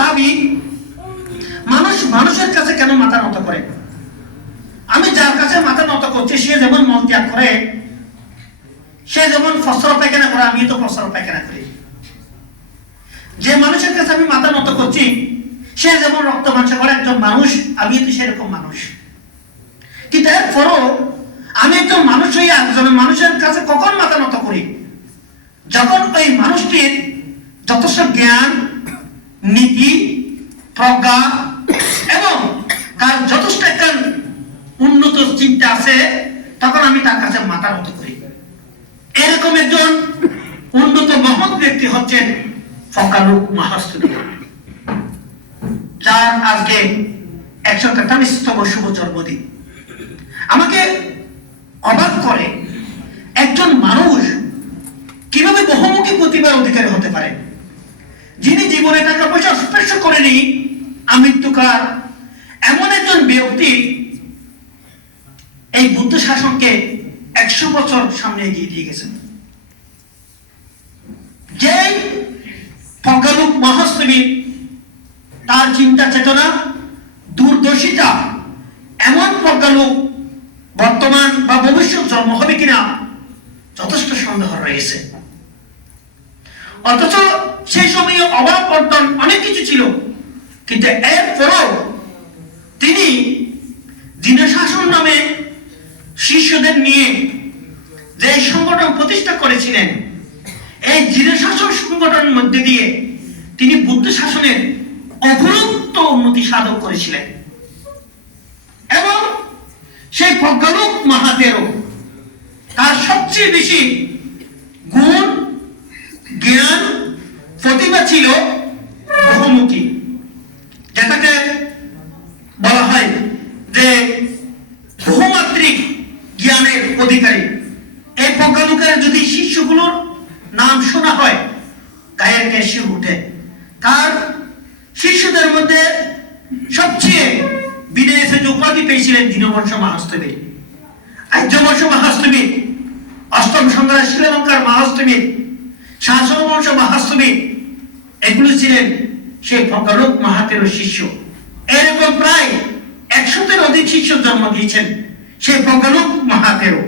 ভাবি, মানুষ মানুষের কাছে কেন মাথা নত করে? আমি যার কাছে মাথা নত করছি, সে যেমন মল ত্যাগ করে, সে যেমন ফসল পায়খানা করে আমি তো ফসল পায়খানা করি। যে মানুষের কাছে আমি মাথা নত করছি, সে যেমন রক্ত মাংস করে একজন মানুষ আমি তো সেরকম মানুষ। কিন্তু এরপরও আমি একজন মানুষ হইয়া একজন মানুষের কাছে কখন মাথা নত করি? যখন ওই মানুষটির যথেষ্ট জ্ঞান নীতি, প্রজ্ঞা এবং তার যথেষ্ট একটা উন্নত চিন্তা আছে, তখন আমি তার কাছে মাথা মতো করি। এরকম একজন উন্নত মহৎ ব্যক্তি হচ্ছেন ফকালুক মাহাস্তুদি যার আজকে একশো তেতাল্লিশতম শুভ জন্মদিন। আমাকে অবাক করে একজন মানুষ কীভাবে বহুমুখী প্রতিভার অধিকারী হতে পারে? যিনি জীবনে টাকা পয়সা স্পর্শ করেনি, আমৃত্যুকার, এমন একজন ব্যক্তি এই বুদ্ধ শাসনকে একশো বছর সামনে এগিয়ে দিয়ে গেছেন। যে পঙ্গালুক মহাস্তমী তার চিন্তা চেতনা দূরদর্শিতা এমন পঙ্গালুক বর্তমান বা ভবিষ্যৎ জন্ম হবে কিনা, যথেষ্ট সন্দেহ রয়েছে। অথচ সেই সময়ে অভাব বর্তন অনেক কিছু ছিল। কিন্তু এরপরও তিনি দিনশাসন নামে শিষ্যদের নিয়ে যে সংগঠন প্রতিষ্ঠা করেছিলেন, এই জিনশাসন সংগঠনের মধ্যে দিয়ে তিনি বুদ্ধ শাসনের অভুরন্ত উন্নতি সাধন করেছিলেন। এবং সেই প্রজ্ঞালোক মহাদেরও তার সবচেয়ে বেশি গুণ, জ্ঞান প্রতিভা ছিল বহুমুখী, যেটাকে বলা হয় যে বহুমাত্রিক জ্ঞানের অধিকারী। এই প্রজ্ঞালোকের যদি শিষ্যগুলোর নাম শোনা হয়, গায়ের গায়ে উঠে, তার শিষ্যদের মধ্যে সবচেয়ে বিদেশে যে উপাধি পেয়েছিলেন দীনবর্ষ মহাস্তমী আর্যবর্ষ মহাস্তমী অষ্টম সংগ্রাম শ্রীলঙ্কার মহাস্তমী শাসন বংশ মহাস্তমী এগুলো ছিলেন সেই ভগরূপ মাহাতের শিষ্য। এরকম প্রায় একশোতের অধিক শিষ্য জন্ম দিয়েছেন সেই ভগরূপ মাহাতেরও।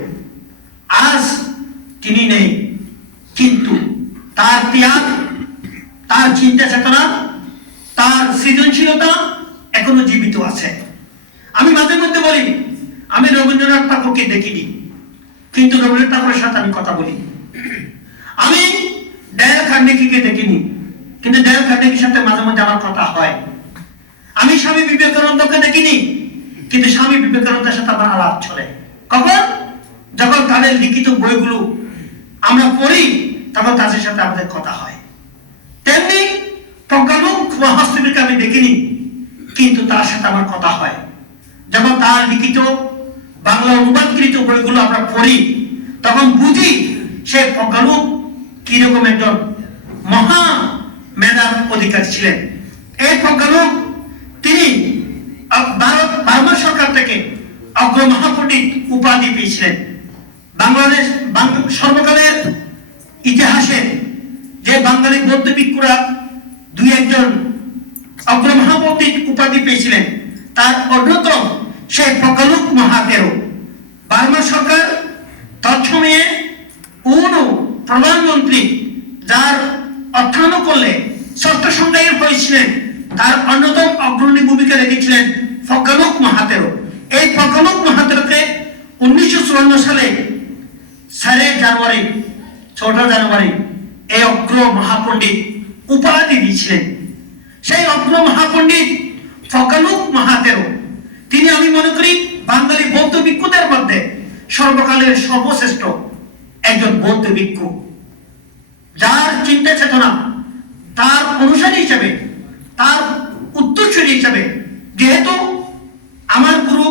আজ তিনি নেই, কিন্তু তার ত্যাগ, তার চিন্তা চেতনা তার সৃজনশীলতা এখনও জীবিত আছে। আমি মাঝে মধ্যে বলি, আমি রবীন্দ্রনাথ ঠাকুরকে দেখিনি, কিন্তু রবীন্দ্রনাথ ঠাকুরের সাথে আমি কথা বলি। আমি ডয়াল খান্ডেকিকে দেখিনি কিন্তু ডয়াল খান্ডেকির সাথে মাঝে মধ্যে আমার কথা হয়। আমি স্বামী বিবেকানন্দকে দেখিনি, কিন্তু স্বামী বিবেকানন্দের সাথে আমার আলাপ চলে। কখন? যখন তাদের লিখিত বইগুলো আমরা পড়ি, তখন তাদের সাথে আমাদের কথা হয়। তেমনি প্রজ্ঞালোক মহাস্তবীকে আমি দেখিনি, কিন্তু তার সাথে আমার কথা হয়। যখন তার লিখিত বাংলা অনুবাদকৃত বইগুলো আমরা পড়ি, তখন বুঝি সে প্রজ্ঞালোক কীরকম একজন মহা মেধার অধিকারী ছিলেন। এই প্রজ্ঞালোক তিনি ভারত বার্মা সরকার থেকে অগ্র মহাপণ্ডিত উপাধি পেয়েছিলেন। বাংলাদেশ সর্বকালের ইতিহাসে যে বাঙালি বৌদ্ধ ভিক্ষুরা দুই একজন অগ্র মহাপণ্ডিত উপাধি পেয়েছিলেন, তার অন্যতম সে প্রকলুক মহাতেরো। বার্মা সরকার তৎসময়ে উনো প্রধানমন্ত্রী যার অর্থায়ন করলে হয়েছিলেন তার অন্যতম অগ্রণী ভূমিকা রেখেছিলেন ফকালুক মহাতেরো এই ফকালুক মহাতেরোকে উনিশশো চুয়ান্ন সালে সাড়ে জানুয়ারি, চৌঠা জানুয়ারি এই অগ্র মহাপণ্ডিত উপাধি দিয়েছিলেন। সেই অগ্র মহাপণ্ডিত ফকালুক মহাতেরো তিনি আমি মনে করি বাঙালি বৌদ্ধ ভিক্ষুদের মধ্যে সর্বকালের সর্বশ্রেষ্ঠ একজন বৌদ্ধ ভিক্ষু। যার চিন্তা চেতনা তার অনুসারী হিসাবে তার উত্তরসূরি হিসাবে, যেহেতু আমার গুরু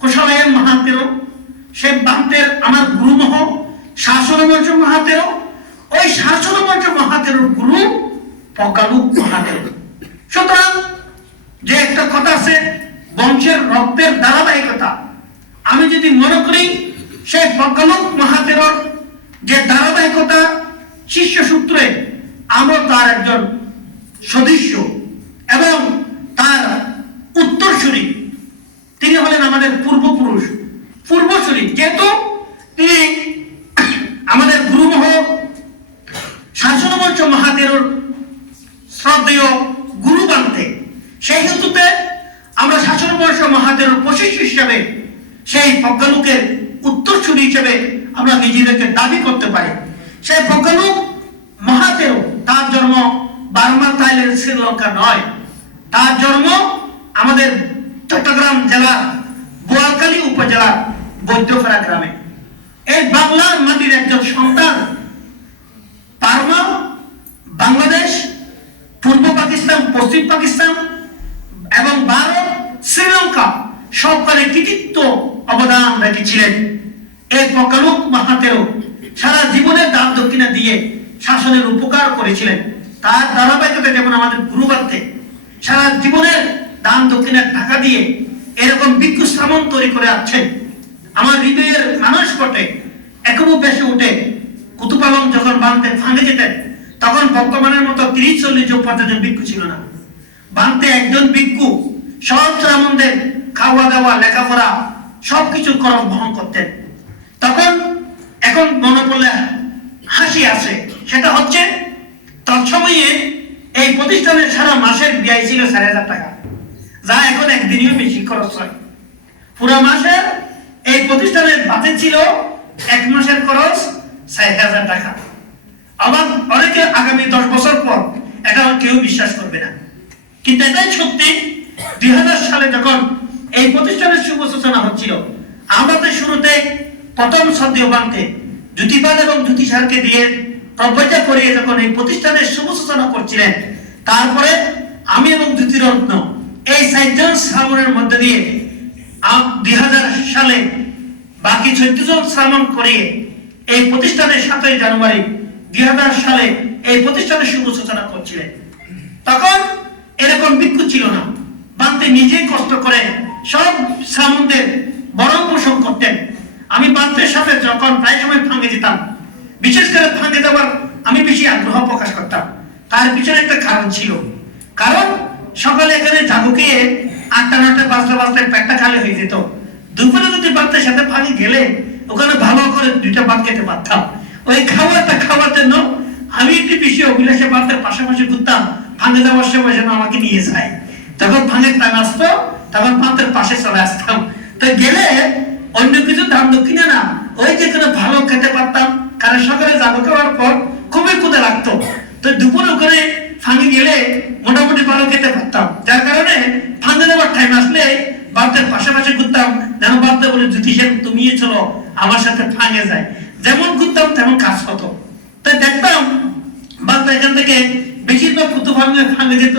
কুশলায়ন মহাতেরও, সে বান্তের আমার গুরুমহ শাসনমঞ্চ মহাতেরও, ওই শাসনমঞ্চ মহাতেরোর গুরু পকালুক মহাতেরো সুতরাং যে একটা কথা আছে, বংশের রক্তের ধারাবাহিকতা। আমি যদি মনে করি সেই পকালুক মহাতেরোর যে ধারাবাহিকতা শিষ্য সূত্রে আমরা তার একজন সদস্য। এবং তার উত্তরসূরি, তিনি হলেন আমাদের পূর্বপুরুষ। পূর্বসূরি যেহেতু তিনি আমাদের গুরুমহ শাসনমঞ্চ মহাদেরুর শ্রদ্ধেয় গুরু বান্ধে সেই হেতুতে আমরা শাসনবর্ষ মহাদেরুর প্রশিষ্য হিসাবে সেই প্রজ্ঞালোকের উত্তরসূরি হিসেবে আমরা নিজেদেরকে দাবি করতে পারি। সেই প্রজ্ঞালুক মহাদেব তার জন্ম বার্মা থাইল্যান্ড শ্রীলঙ্কা নয়। তার জন্ম আমাদের চট্টগ্রাম জেলার বোয়ালখালী উপজেলার বৈদ্যফেরা গ্রামে। এই বাংলার মাটির একজন সন্তান পারমা বাংলাদেশ, পূর্ব পাকিস্তান, পশ্চিম পাকিস্তান এবং ভারত, শ্রীলঙ্কা সবকালে কৃতিত্ব অবদান রেখেছিলেন। এই প্রকালুক মাহাতেও সারা জীবনের দান দক্ষিণা দিয়ে শাসনের উপকার করেছিলেন। তার ধারাবাহিকতা যেমন আমাদের গুরুবার্থে সারা জীবনের দান দক্ষিণের টাকা দিয়ে এরকম ভিক্ষু শ্রামণ তৈরি করে আসছেন আমার হৃদয়ের মানুষ পটে একবু বেশি উঠে। কুতুপালং যখন বানতে ভাঙে যেতেন, তখন বর্তমানের মতো তিরিশ, চল্লিশ জন, পঞ্চাশ জন ভিক্ষু ছিল না। বানতে একজন ভিক্ষু, সব শ্রামণদের খাওয়া দাওয়া, লেখাপড়া সবকিছু খরচ বহন করতেন। তখন এখন মনে পড়লে হাসি আসে। সেটা হচ্ছে, তৎসময়ে এই প্রতিষ্ঠানের সারা মাসের ব্যয় ছিল চার হাজার টাকা, যা এখন একদিনেও বেশি খরচ হয়। পুরো মাসের এই প্রতিষ্ঠানের বাজেট ছিল এক মাসের খরচ ষাট হাজার টাকা। আবার অনেকে আগামী দশ বছর পর এটা কেউ বিশ্বাস করবে না। কিন্তু এটাই সত্যি, দুই হাজার সালে যখন এই প্রতিষ্ঠানের শুভ সূচনা হচ্ছিল, আমাদের শুরুতে প্রথম সন্দেহ বানতে জ্যোতিপাল এবং জ্যোতি স্যারকে দিয়ে প্রবচা করিয়ে যখন এই প্রতিষ্ঠানের শুভ সূচনা করছিলেন, তারপরে আমি এবং জ্যোতিরত্ন এই চারজন শ্রাবণের মধ্যে দিয়ে দুই সালে বাকি চোদ্দ জন শ্রাবণ করিয়ে এই প্রতিষ্ঠানের সাতই জানুয়ারি দুই সালে এই প্রতিষ্ঠানের শুভ সূচনা করছিলেন। তখন এরকম বিক্ষু ছিল না। বানতে নিজেই কষ্ট করে সব শ্রামণদের বরং পোষণ করতেন। আমি বান্তের সাথে যখন প্রায় সময় ফাঁকে যেতাম বিশেষ করে ফাঁকে যাওয়ার আমি বেশি আগ্রহ প্রকাশ করতাম। তার পিছনে একটা কারণ ছিল। কারণ সকালে এখানে জাগুকিয়ে আটটা নটা পাঁচটা পাঁচটা পেটটা খালি হয়ে যেত। দুপুরে যদি বান্তের সাথে ফাঁকে গেলে ওখানে ভালো করে দুইটা ভাত খেতে পারতাম। ওই খাবারটা খাওয়ার জন্য আমি একটি বেশি অভিলাষে বান্তের পাশাপাশি ঘুরতাম, ভাঙে যাওয়ার সময় যেন আমাকে নিয়ে যায়। তখন ভাঙের টান আসতো, তখন পান্তের পাশে চলে আসতাম। তো গেলে অন্য কিছু দাম দক্ষিণে না। ওই যে কোনো ভালো খেতে পারতাম। কারণ সকালে যাব খাওয়ার পর খুবই ক্ষুদে লাগতো। তো দুপুর ওখানে ফাঁকে গেলে মোটামুটি ভালো খেতে পারতাম। যার কারণে ফাঁকে দেওয়ার টাইম আসলে বাপদের পাশাপাশি ঘুরতাম। যেন বাপদা বলে, জ্যোতি সেন তুমি চলো, আমার সাথে ফাঁকে যায়। যেমন ঘুরতাম, তেমন কাজ হতো। তাই দেখতাম বাপদা এখান থেকে বেশিরভাগ কুতু ভাঙে ফাঁকে যেত।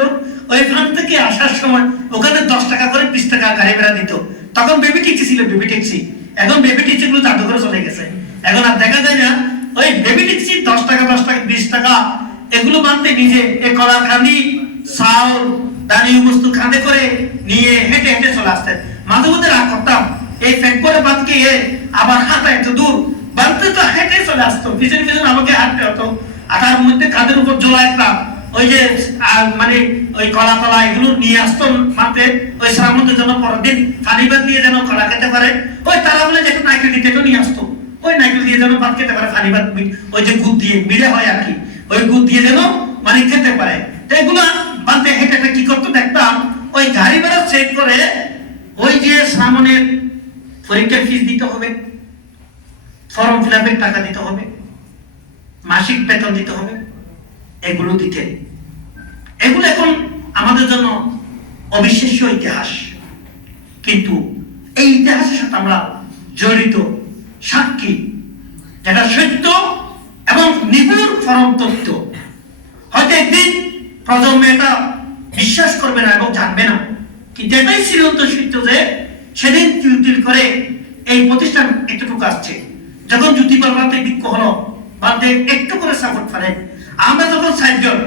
ওই ফান থেকে আসার সময় ওখানে দশ টাকা করে, বিশ টাকা গাড়ি ভাড়া দিত। তখন বেবি ট্যাক্সি ছিল বেবি ট্যাক্সি এখন বেবি ট্যাক্সি গুলো চলে গেছে। এখন আর দেখা যায় না ওই বেবি ট্যাক্সি দশ টাকা দশ টাকা, বিশ টাকা, এগুলো বানতে নিজে এ খানি চাউল বস্তু খাঁদে করে নিয়ে হেঁটে হেঁটে চলে আসতেন। মাঝে মধ্যে রাগ করতাম, এই বাঁধকে এ আবার হাঁটা দূর বাঁধতে তো হেঁটে চলে আসতো, পিছনে পিছনে আমাকে হাঁটতে হতো। মধ্যে কাঁধের উপর একটা, ওই যে মানে ওই কলা কলা এগুলো নিয়ে আসতো মাঠে, ওই শ্রামন্তের জন্য পরের দিন ফানিবাদ দিয়ে যেন কলা খেতে পারে, ওই তারা বলে যে নাইকেল দিতে নিয়ে আসতো। ওই নাইকেল দিয়ে যেন ভাত খেতে পারে ফানিবাদ ওই যে গুড় দিয়ে, মিলে হয় আর কি। ওই গুড় দিয়ে যেন মানে খেতে পারে। তো এগুলা বাদে হেঁটে হেঁটে কি করতো দেখতাম, ওই গাড়ি ভাড়া সেট করে ওই যে শ্রামণের পরীক্ষার ফিস দিতে হবে ফর্ম ফিল টাকা দিতে হবে, মাসিক বেতন দিতে হবে, এগুলো দিতেন। এগুলো এখন আমাদের জন্য অবিশ্বাস্য ইতিহাস। কিন্তু এই ইতিহাসের সাথে আমরা জড়িত। সাক্ষী। যেটা সত্য এবং নিগুড় ফরম তথ্য হয়তো একদিন প্রজন্মে এটা বিশ্বাস করবে না এবং জানবে না। কিন্তু এটাই চিরন্ত সত্য যে সেদিন তিল করে এই প্রতিষ্ঠান এতটুকু আসছে। যখন জ্যোতি পাল্লাতে বিক্ষ হলো বাদে একটু করে সাপোর্ট ফেলে আমরা যখন সাতজন,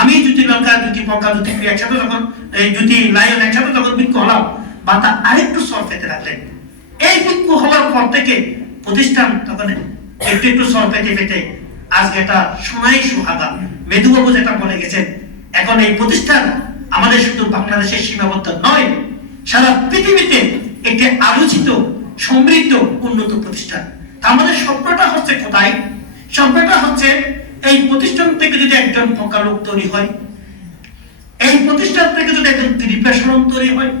আমি, জ্যোতি লঙ্কা, জ্যোতি পঙ্কা, জ্যোতি একসাথে যখন, এই জ্যোতি লাইন একসাথে যখন বিক্ষ হলাম বা তা আরেকটু সর পেতে লাগলেন এই বিক্ষ হওয়ার পর থেকে প্রতিষ্ঠান তখন একটু একটু সর পেতে পেতে আজকে এটা সোনাই সুহাগা। মেধুবাবু যেটা বলে গেছেন, এখন এই প্রতিষ্ঠান আমাদের শুধু বাংলাদেশের সীমাবদ্ধ নয়, সারা পৃথিবীতে একটি আলোচিত, সমৃদ্ধ, উন্নত প্রতিষ্ঠান। আমাদের স্বপ্নটা হচ্ছে কোথায়? স্বপ্নটা হচ্ছে এই প্রতিষ্ঠান থেকে যদি একজন লোক তৈরি হয়, এই প্রতিষ্ঠান থেকে যদি একজন ত্রিপেশরণ তৈরি হয়,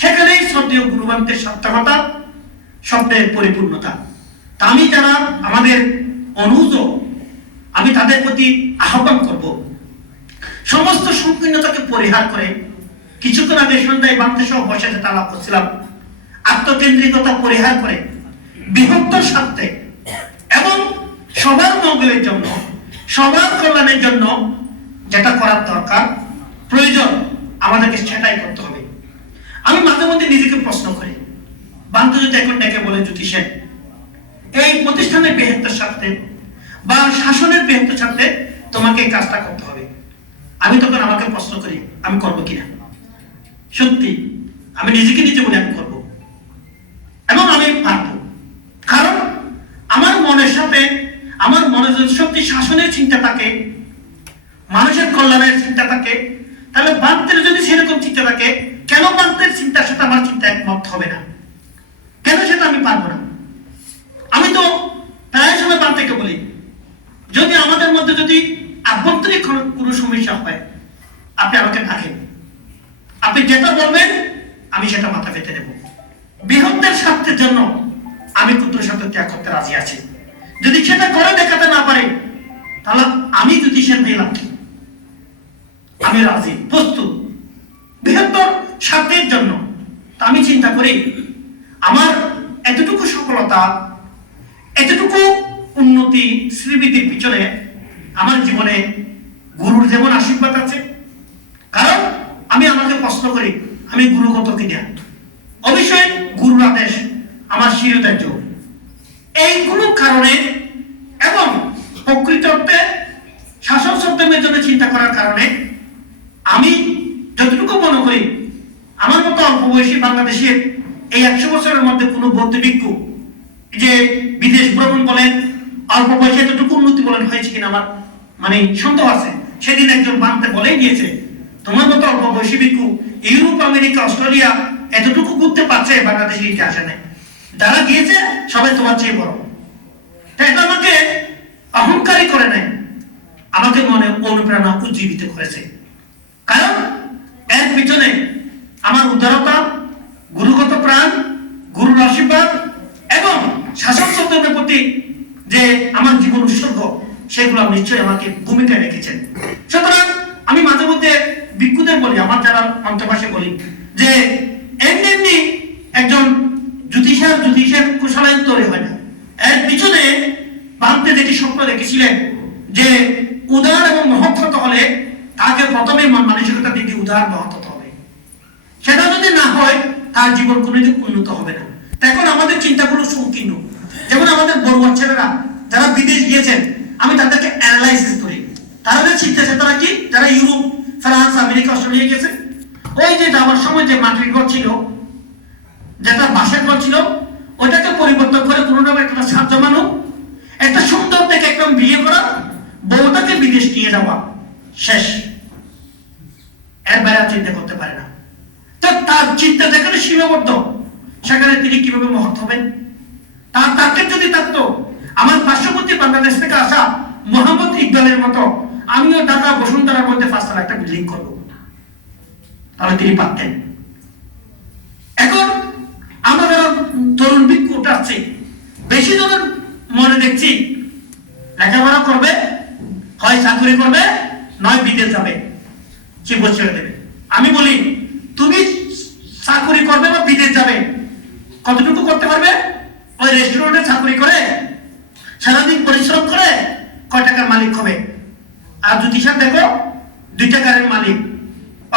সেখানেই শ্রদ্ধেয় গুরুবান্তের সার্থকতা শব্দের পরিপূর্ণতা। আমি যারা আমাদের অনুজ, আমি তাদের প্রতি আহ্বান করব। সমস্ত সংকীর্ণতাকে পরিহার করে কিছুক্ষণ আগে সন্ধ্যায় বাংলা সহ বসে যেটা আলাপ করছিলাম আত্মকেন্দ্রিকতা পরিহার করে বৃহত্তর স্বার্থে এবং সবার মঙ্গলের জন্য, সবার কল্যাণের জন্য যেটা করার দরকার, প্রয়োজন আমাদেরকে সেটাই করতে হবে। আমি মাঝে মধ্যে নিজেকে প্রশ্ন করি বান্ধব এখন ডেকে বলে জ্যোতিষের এই প্রতিষ্ঠানের বৃহত্তর স্বার্থে বা শাসনের বৃহত্তর স্বার্থে তোমাকে কাজটা করতে হবে। আমি তখন আমাকে প্রশ্ন করি, আমি করব কিনা? সত্যি, আমি নিজেকে নিজে বলে আমি করব। এবং আমি পারব। কারণ আমার মনের সাথে, আমার মনে যদি শাসনের চিন্তা থাকে, মানুষের কল্যাণের চিন্তা থাকে, তাহলে বান্তের যদি সেরকম চিন্তা থাকে, কেন বান্তের চিন্তার সাথে আমার চিন্তা একমত হবে না? কেন সেটা আমি পারব না? আমি তো প্রায় সময় বলি, যদি আমাদের মধ্যে যদি আভ্যন্তরিক কোনো সমস্যা হয়, আপনি আমাকে ডাকেন। আপনি যেটা বলবেন, আমি সেটা মাথা পেতে নেব বৃহত্তের স্বার্থের জন্য আমি ক্ষুদ্র স্বার্থ ত্যাগ করতে রাজি আছি। যদি সেটা করে দেখাতে না পারে, তাহলে আমি যদি সে পেলাম কি? আমি রাজি, প্রস্তুত। বৃহত্তর স্বার্থের জন্য আমি চিন্তা করি আমার এতটুকু সফলতা, এতটুকু উন্নতি শ্রীবিধির পিছনে আমার জীবনে গুরুর যেমন আশীর্বাদ আছে, কারণ আমি আমাকে প্রশ্ন করি, আমি গুরুগত কিনা অবশ্যই গুরুর আদেশ আমার শিরোধার্য এইগুলো কারণে এবং প্রকৃত অর্থে শাসন সপ্তমের জন্য চিন্তা করার কারণে আমি যতটুকু মনে করি, আমার মতো অল্প বয়সী বাংলাদেশের এই একশো বছরের মধ্যে কোনো বৌদ্ধ ভিক্ষু যে বিদেশ ভ্রমণ বলেন অল্প বয়সে এতটুকু উন্নতি বলেন, হয়েছে কিনা আমার মানে সন্দেহ আছে। সেদিন একজন বানতে বলেই দিয়েছে তোমার মতো অল্প বয়সী ভিক্ষু ইউরোপ, আমেরিকা, অস্ট্রেলিয়া এতটুকু ঘুরতে পারছে, বাংলাদেশের ইতিহাসে নেই। যারা গিয়েছে, সবাই তোমার চেয়ে বড়। তাই এটা আমাকে অহংকারী করে নেয় আমাকে মনে অনুপ্রেরণা উজ্জীবিত করেছে। কারণ, এর পিছনে আমার উদারতা গুরুগত প্রাণ গুরুর আশীর্বাদ এবং শাসক সত্যের প্রতি যে আমার জীবন উৎসর্গ, সেগুলো নিশ্চয়ই আমাকে ভূমিকায় রেখেছেন। সুতরাং আমি মাঝে মধ্যে ভিক্ষুদের বলি, আমার যারা অন্তপাশে বলি, যে এমনি এমনি একজন জ্যোতিষার, জ্যোতিষের কুশলায়ন তৈরি হয় না। এর পিছনে ভাবতে যেটি স্বপ্ন দেখেছিলেন, যে উদার এবং মহৎ হলে তাকে প্রথমে মন মানসিকতা দিকে উদার মহৎ হবে। সেটা যদি না হয় তার জীবন কোনোদিন উন্নত হবে না। এখন আমাদের চিন্তাগুলো সংকীর্ণ। যেমন আমাদের বড়ুয়ার ছেলেরা যারা বিদেশ গিয়েছেন, আমি তাদেরকে অ্যানালাইসিস করি। তারা যে চিন্তাছে তারা কি? যারা ইউরোপ, ফ্রান্স, আমেরিকা, অস্ট্রেলিয়া গেছে ওই যে যাওয়ার সময় যে মাটির ঘর ছিল যেটা বাসের ঘর ছিল, ওইটাকে পরিবর্তন করে কোনো রকম একটা ছাদ জমানো, একটা সুন্দর থেকে একদম বিয়ে করা, বউটাকে বিদেশ নিয়ে যাওয়া। শেষ। এর আর চিন্তা করতে পারে না তো তার চিন্তা যেখানে সীমাবদ্ধ। সেখানে তিনি কীভাবে মহৎ হবেন? তার তাকে যদি থাকতো আমার পার্শ্ববর্তী বাংলাদেশ থেকে আসা মোহাম্মদ ইকবালের মতো, আমিও ঢাকা বসুন্ধরার মধ্যে পাঁচতলা একটা বিল্ডিং করব। তাহলে তিনি পারতেন। এখন আমাদের তরুণ ভিক্ষু উঠাচ্ছে, বেশি জনের মনে দেখছি, লেখাপড়া করবে, হয় চাকরি করবে, নয় বিদেশ যাবে। জীবন ছেড়ে দেবে? আমি বলি, তুমি চাকরি করবে বা বিদেশ যাবে? কতটুকু করতে পারবে? ওই রেস্টুরেন্টে চাকরি করে, সারাদিন পরিশ্রম করে কয় টাকার মালিক হবে? আর জ্যোতিষার দেখো, দুই টাকার মালিক।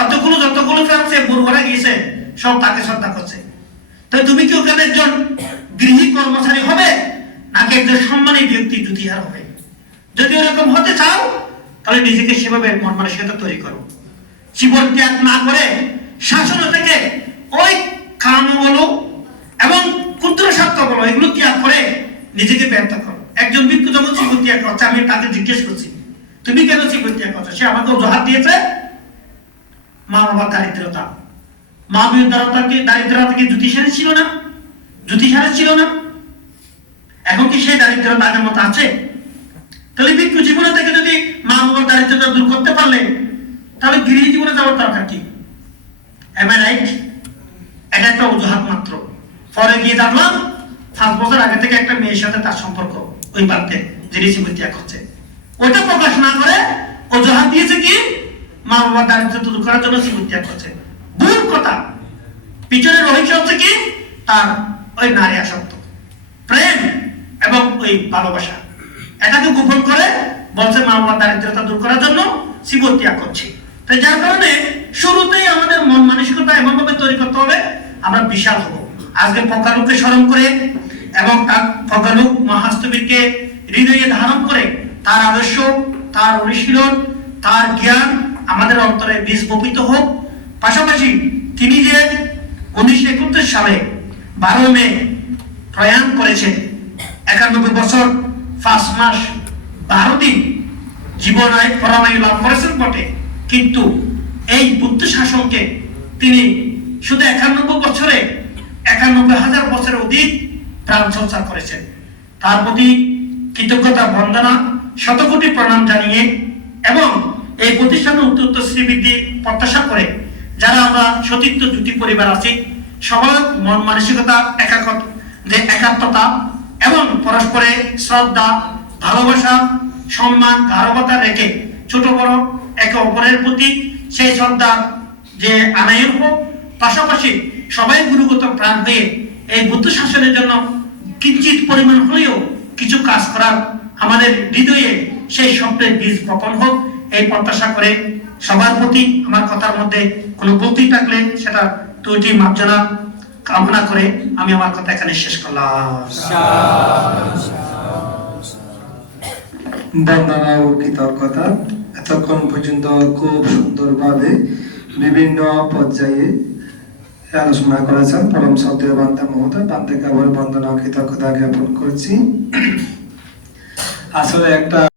অতগুলো যতগুলো ফ্রান্সে, বুড়োরা গিয়েছে, সব তাকে শ্রদ্ধা করছে। তো তুমি কি ওখানে একজন গৃহী কর্মচারী হবে, নাকি একজন সম্মানী ব্যক্তি জ্যোতিহার হবে? যদি ওরকম হতে চাও, তাহলে নিজেকে সেভাবে মন মানসিকতা তৈরি করো। জীবন ত্যাগ না করে, শাসন থেকে ওই কাম বলো এবং ক্ষুদ্র স্বার্থ বলো, এগুলো ত্যাগ করে? নিজেকে ব্যর্থ করো। একজন ভিক্ষু যখন জীবন ত্যাগ করছে আমি তাকে জিজ্ঞেস করছি, তুমি কেন জীবন ত্যাগ করছ সে আমাকে অজুহাত দিয়েছে। মা বাবার দারিদ্রতা। মা বাবার দারিদ্রতা কি দারিদ্রতা কি জ্যোতিষারে ছিল না? জ্যোতিষারে ছিল না। এখন কি সেই দারিদ্রতা আগের মতো আছে? তাহলে ভিক্ষু জীবনে থেকে যদি মা বাবার দারিদ্রতা দূর করতে পারলে, তাহলে গৃহ জীবনে যাওয়ার দরকার কি? এম আই রাইট একটা অজুহাত মাত্র। পরে গিয়ে জানলাম, পাঁচ বছর আগে থেকে একটা মেয়ের সাথে তার সম্পর্ক। ওই বাড়তে যিনি জীবন ত্যাগ করছে। ওটা প্রকাশ না করে অজুহাত দিয়েছে কি? মা বাবা দারিদ্র দূর করার জন্য জীবন ত্যাগ করছে। কথা। হচ্ছে কি? তার ওই নারী আসক্ত। প্রেম এবং ওই ভালোবাসা। এটাকে গোপন করে বলছে মা দারিদ্রতা দূর করার জন্য ত্যাগ করছে। তো যার কারণে শুরুতেই আমাদের মন মানসিকতা এমন ভাবে তৈরি করতে হবে আমরা বিশাল হব। আজকে পকালুককে স্মরণ করে এবং তার পকালুক মহাস্তবীরকে হৃদয়ে ধারণ করে তার আদর্শ, তার অনুশীলন, তার জ্ঞান আমাদের অন্তরে বীজ বপিত হোক। পাশাপাশি তিনি যে উনিশশো একত্রিশ সালে বারো মে প্রয়াণ করেছেন, একানব্বই বছর পাঁচ মাস বারো দিন জীবনায় পরামায়ু লাভ করেছেন বটে। কিন্তু এই বুদ্ধ শাসনকে তিনি শুধু একানব্বই বছরে, একানব্বই হাজার বছরের অধিক প্রাণ সঞ্চার করেছেন। তার প্রতি কৃতজ্ঞতা, বন্দনা, শতকোটি প্রণাম জানিয়ে এবং এই প্রতিষ্ঠানের উত্তর শ্রীবৃদ্ধি প্রত্যাশা করে যারা আমরা সতীর্থ জুটি পরিবার আছি সবার মন মানসিকতা, একাকত, যে একাত্মতা এবং পরস্পরে শ্রদ্ধা, ভালোবাসা, সম্মান ধারবতা রেখে ছোট বড় একে অপরের প্রতি সেই শ্রদ্ধা যে আনায়ন হোক পাশাপাশি সবাই গুরুগত প্রাণ হয়ে এই বুদ্ধ শাসনের জন্য কিঞ্চিত পরিমাণ হলেও কিছু কাজ করার আমাদের হৃদয়ে সেই স্বপ্নের বীজ বপন হোক, এই প্রত্যাশা করে সবার প্রতি আমার কথার মধ্যে কোনো গতি থাকলে সেটা ত্রুটি মার্জনা কামনা করে আমি আমার কথা এখানে শেষ করলাম। বন্দনা ও এতক্ষণ পর্যন্ত খুব সুন্দরভাবে বিভিন্ন পর্যায়ে আলোচনা করেছেন পরম সদ্য বান্দা মহোদয় বান্দাকে আবার বন্দনা কৃতজ্ঞতা জ্ঞাপন করছি। আসলে একটা